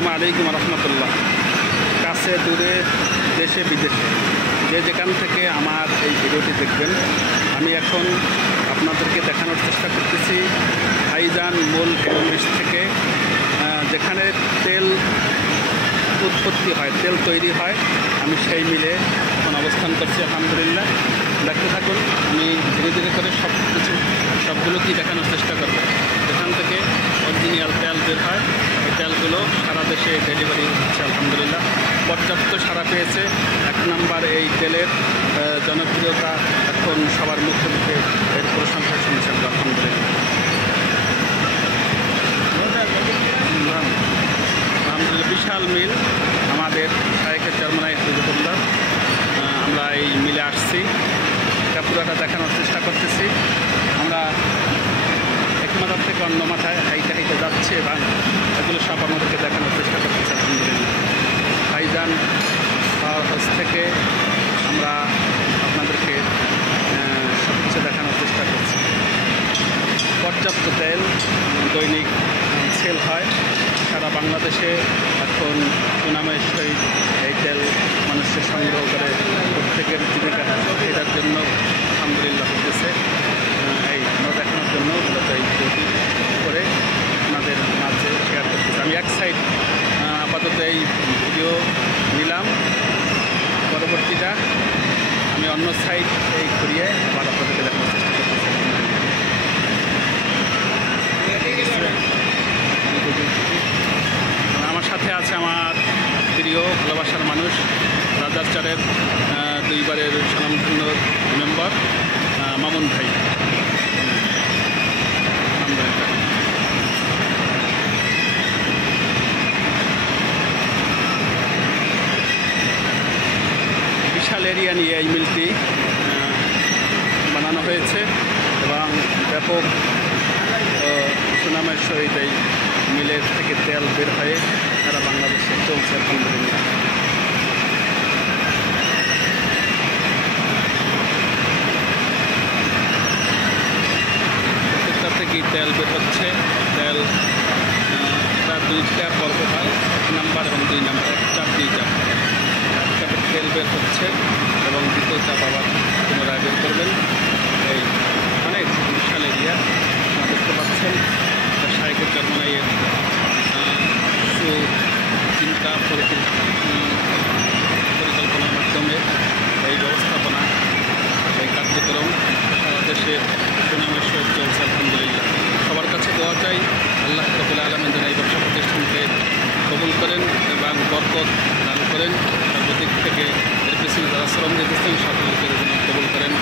আসসালামু আলাইকুম রহমতুল্লাহ। কাছে দূরে দেশে বিদেশে যে যেখান থেকে আমার এই ভিডিওটি দেখবেন, আমি এখন আপনাদেরকে দেখানোর চেষ্টা করতেছি ভাইজান মূল হেড থেকে, যেখানে তেল উৎপত্তি হয়, তেল তৈরি হয়। আমি সেই মিলে এখন অবস্থান করছি। আলহামদুলিল্লাহ, দেখতে থাকুন। আমি ধীরে ধীরে করে সবগুলোকেই দেখানোর চেষ্টা করব। যেখান থেকে অরিজিনাল তেল বের হয়, এই তেলগুলো সারা দেশে ডেলিভারি হচ্ছে। আলহামদুলিল্লাহ, পর্যাপ্ত সাড়া পেয়েছে। 1 নম্বর এই তেলের জনপ্রিয়তা এখন সবার মুখে মুখে এর প্রশংসা শুনছেন। আলহামদুলিল্লাহ, বিশাল মিল আমাদের শায়েখের চরমনাই হাফিজাহুল্লাহ। আমরা এই মিলে আসছি, এটা পুরোটা দেখানোর চেষ্টা করতেছি। আমরা এক মাথার থেকে অন্য মাথায় হাইতে হাইতে যাচ্ছে এবং এগুলো সব আমাদেরকে দেখানোর চেষ্টা করতেছি। আলহামদুলিল্লাহ, ভাইজান পাওয়ার হাউস থেকে আমরা আপনাদেরকে সব কিছু দেখানোর চেষ্টা করছি। পর্যাপ্ত তেল দৈনিক সেল হয় সারা বাংলাদেশে। এখন সুনামের সহিত এই তেল মানুষের সংগ্রহ করে প্রত্যেকের জীবিকা এটার জন্য আলহামদুলিল্লাহ হতেছে। এই দেখানোর জন্য মূলত এই ভিডিওটি করে আপনাদের মাঝে শেয়ার করতেছি। আমি এক সাইড আপাতত এই ভিডিও নিলাম, পরবর্তীটা আমি অন্য সাইড এই ঘুরিয়ে আবার আপনাদেরকে দেখানোর চেষ্টা করতেছি। আমার সাথে আছে আমার প্রিয় ভালোবাসার মানুষ, রাজারচরের 2 বারের স্বনামধন্য মেম্বার মামুন ভাই। বিশাল এরিয়া নিয়ে এই মিলটি বানানো হয়েছে এবং ব্যাপক সুনামের সহিত এই মিলের থেকে তেল বের হয়ে সারা বাংলাদেশে চলছে। আলহামদুলিল্লাহ, প্রত্যেকটা থেকেই তেল বের হচ্ছে। তেল তার 2টা পর্ব হয়, 1 নম্বর এবং 2 নম্বর, 1 চাপ 2 চাপ। 1 চাপের তেল বের হচ্ছে এবং 2য় চাপ আবার পুনরায় বের করবেন। এই অনেক বিশাল এরিয়া দেখতে পাচ্ছেন। শায়েখের চরমনাইয়ের চিন্তা পরিকল্পনার মাধ্যমে এই ব্যবস্থাপনা, এই কার্যক্রম সারা দেশে সুনামের সহিত চলছে। আলহামদুলিল্লাহ, সবার কাছে দোয়া চাই আল্লাহ রাব্বুল আলামিন যেন এই ব্যবসা প্রতিষ্ঠানকে কবুল করেন এবং বরকত দান করেন। সর্বদিক থেকে এর পিছনে যারা শ্রম দিতেছেন সকলকে যেন কবুল করেন।